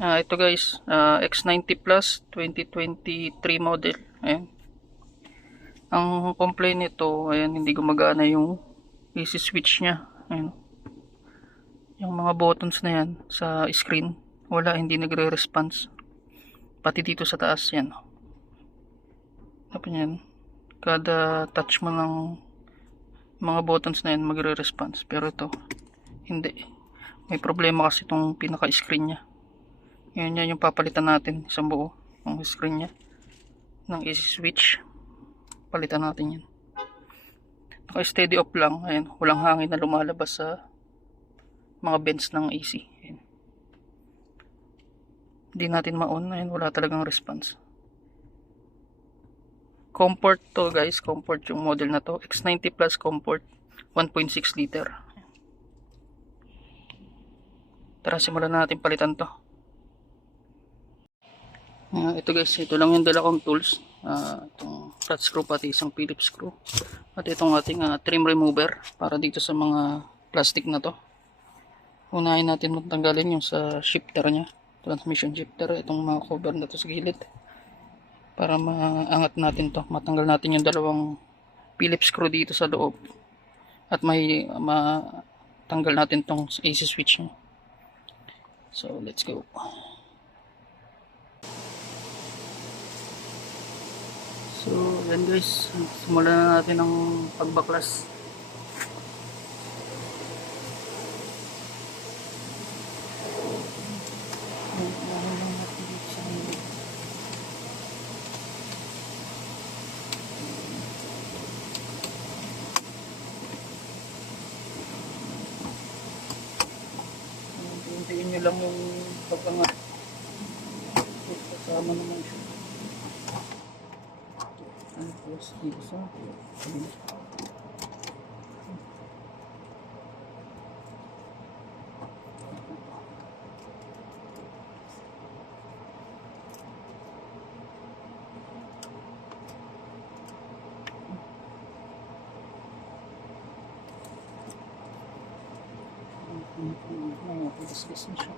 Ito guys, X90 Plus 2023 model. Ayan. Ang complaint nito, ayan, hindi gumagana yung AC switch niya. Ayan. Yung mga buttons na yan sa screen, wala, hindi nagre-response. Pati dito sa taas yan. Ano yan? Kada touch mo ng mga buttons na yan, magre-response. Pero ito, hindi. May problema kasi itong pinaka-screen niya. Yan yung papalitan natin, isang buo. Ang screen niya ng AC switch. Palitan natin yan. Naka steady off lang. Ayan, walang hangin na lumalabas sa mga vents ng AC. Ayan. Hindi natin ma-on. Ayan, wala talagang response. Comfort to guys. Comfort yung model na to. X90 Plus Comfort 1.6 liter. Tara, simulan na natin palitan to. Ito guys, ito lang yung dala kong tools. Itong flat screw, pati isang Phillips screw. At itong ating trim remover para dito sa mga plastic na to. Unahin natin matanggalin yung sa shifter nya, transmission shifter, itong mga cover na to sa gilid. Para maangat natin to, matanggal natin yung dalawang Phillips screw dito sa loob. At may matanggal natin tong AC switch nya. So let's go. So, yan guys, simulan na natin ang pagbaklas. Hintayin nyo lang yung pagkangat. Kasama naman siya. Tapos dito sa discuss na siya.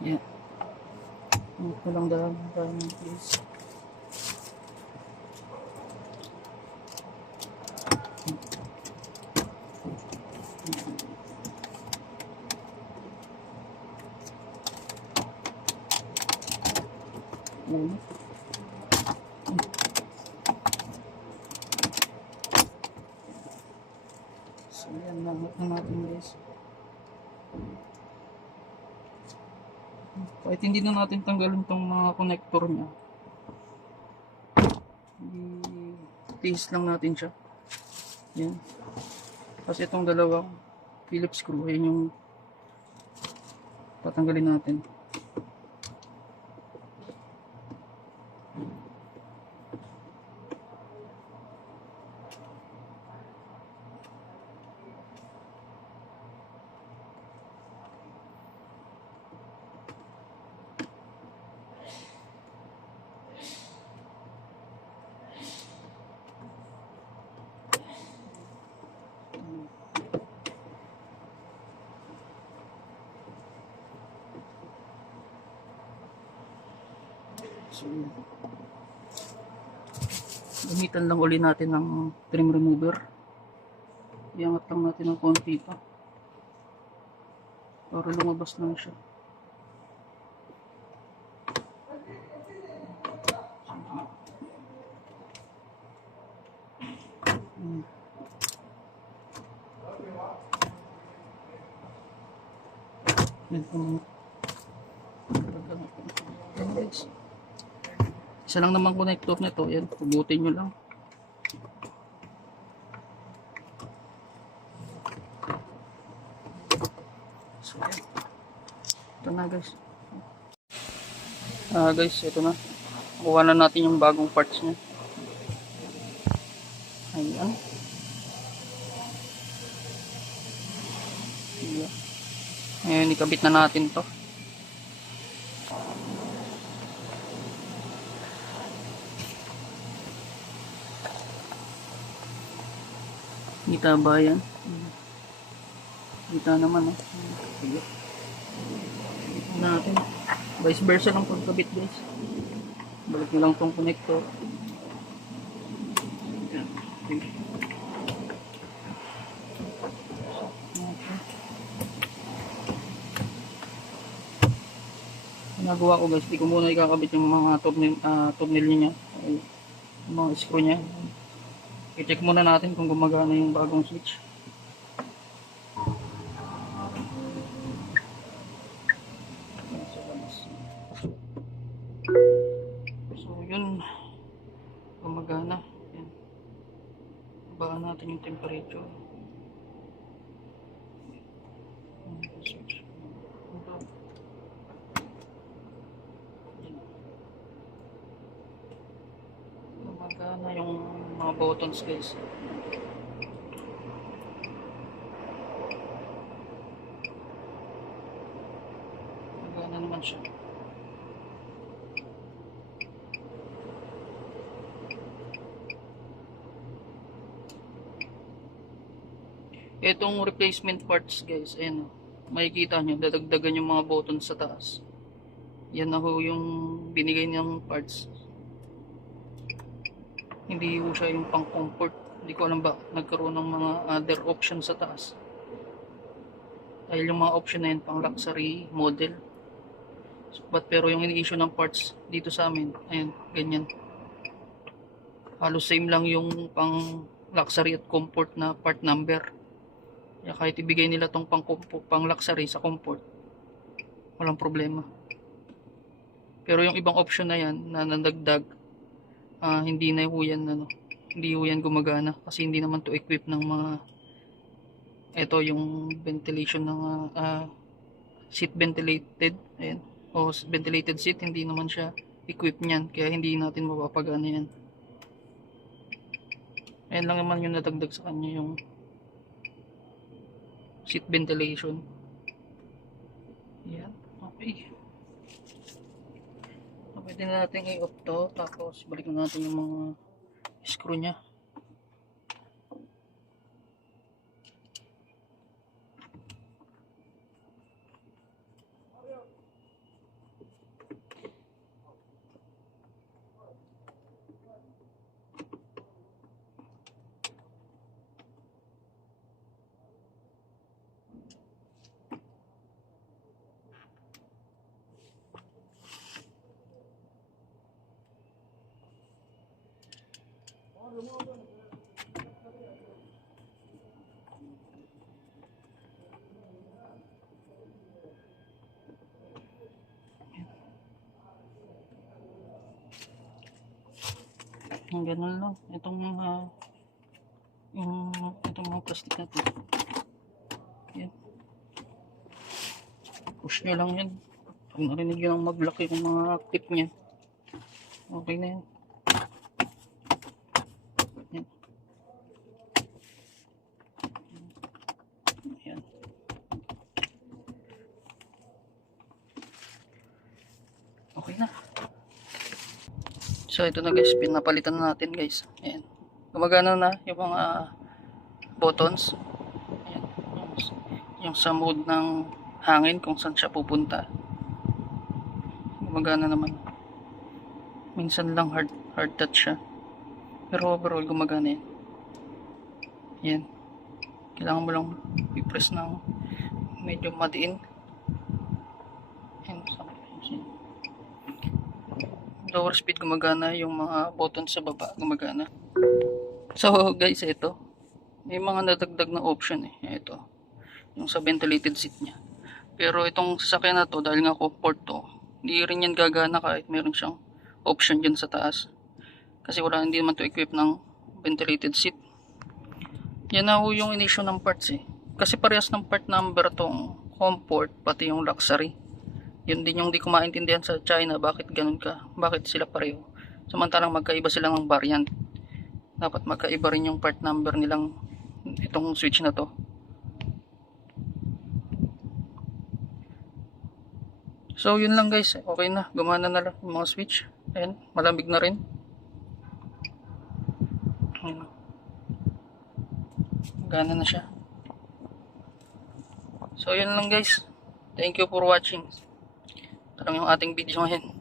Yeah. Ito lang dahan please. So yan, nangat na natin guys. Kahit hindi na natin tanggalin tong mga connector nya, i-tiis lang natin siya. Yan. Kasi itong dalawang Phillips screw, yun yung tatanggalin natin. So, gamitan lang uli natin ng trim remover. Iangat lang natin ng konti pa para lumabas lang siya. Isa lang naman connector nito. Yan, pubutin nyo lang. So, yan. Ito na guys. Guys, ito na. Kuha na natin yung bagong parts niya. Ayan. Ayan, ikabit na natin to. Kita ba yan? Kita naman, oh. Sige. Natin. Vice versa ng pagkabit, guys. Balik nyo lang tong connector. Ayan. Okay. Nagawa ko, guys, di ko muna ikakabit yung mga thumbnail niya, yung mga screw niya. I-check muna natin kung gumagana yung bagong switch. So yun, gumagana. Yan. Babaan natin yung temperature. Switch. Gumagana yung mga buttons, guys. Gumagana naman siya. Itong replacement parts, guys, ayan, makikita nyo, dadagdagan yung mga buttons sa taas. Yan na ho yung binigay niyang parts. Hindi ho siya yung pang comfort. Hindi ko alam ba nagkaroon ng mga other option sa taas. Dahil yung mga option na yun pang luxury model. Pero yung ini-issue ng parts dito sa amin, ayan, ganyan. Halos same lang yung pang luxury at comfort na part number. Kaya kahit ibigay nila tong pang luxury sa comfort, walang problema. Pero yung ibang option na yan na nadagdag, hindi na ho yan, hindi ho yan gumagana kasi hindi naman to equip ng mga, ito yung ventilation ng seat ventilated, ayan, o ventilated seat, hindi naman siya equip niyan, kaya hindi natin mapapagana yan. Ayan lang naman yung nadagdag sa kanya, yung seat ventilation. Yan, okay. Pwede na natin i-off to, tapos balik na natin yung mga screw nya. Yung ganun lang. Itong mga itong mga plastic na to. Yan. Push nyo lang yan. Pag narinig yun ang mag-lock yung mga tip nya, okay na yan. Yan. Yan. Okay na. So ito na guys, pinapalitan na natin guys. Ayan. Gumagana na yung mga buttons. Ayan. Yung sa mode ng hangin kung saan siya pupunta. Gumagana naman. Minsan lang hard touch siya. Pero overall gumagana yan. Ayan. Kailangan mo lang i-press ng medyo madiin. Ayan. Lower speed gumagana, yung mga button sa baba gumagana. So guys, ito may mga nadagdag na option ito yung sa ventilated seat nya, pero itong sasakyan na to dahil nga comfort to, hindi rin yan gagana kahit meron siyang option dyan sa taas. Kasi wala, hindi naman to equip ng ventilated seat. Yan na ho yung in-issue ng parts eh. Kasi parehas ng part number tong comfort pati yung luxury. Yun din yung di ko maintindihan sa China, bakit ganun ka, bakit sila pareho. Samantalang magkaiba sila ng variant. Dapat magkaiba rin yung part number nilang itong switch na to. So yun lang guys, okay na, gumana na lang yung mga switch. Ayan, malamig na rin. Ayan. Gana na siya. So yun lang guys. Thank you for watching. Ito lang yung ating video ngayon.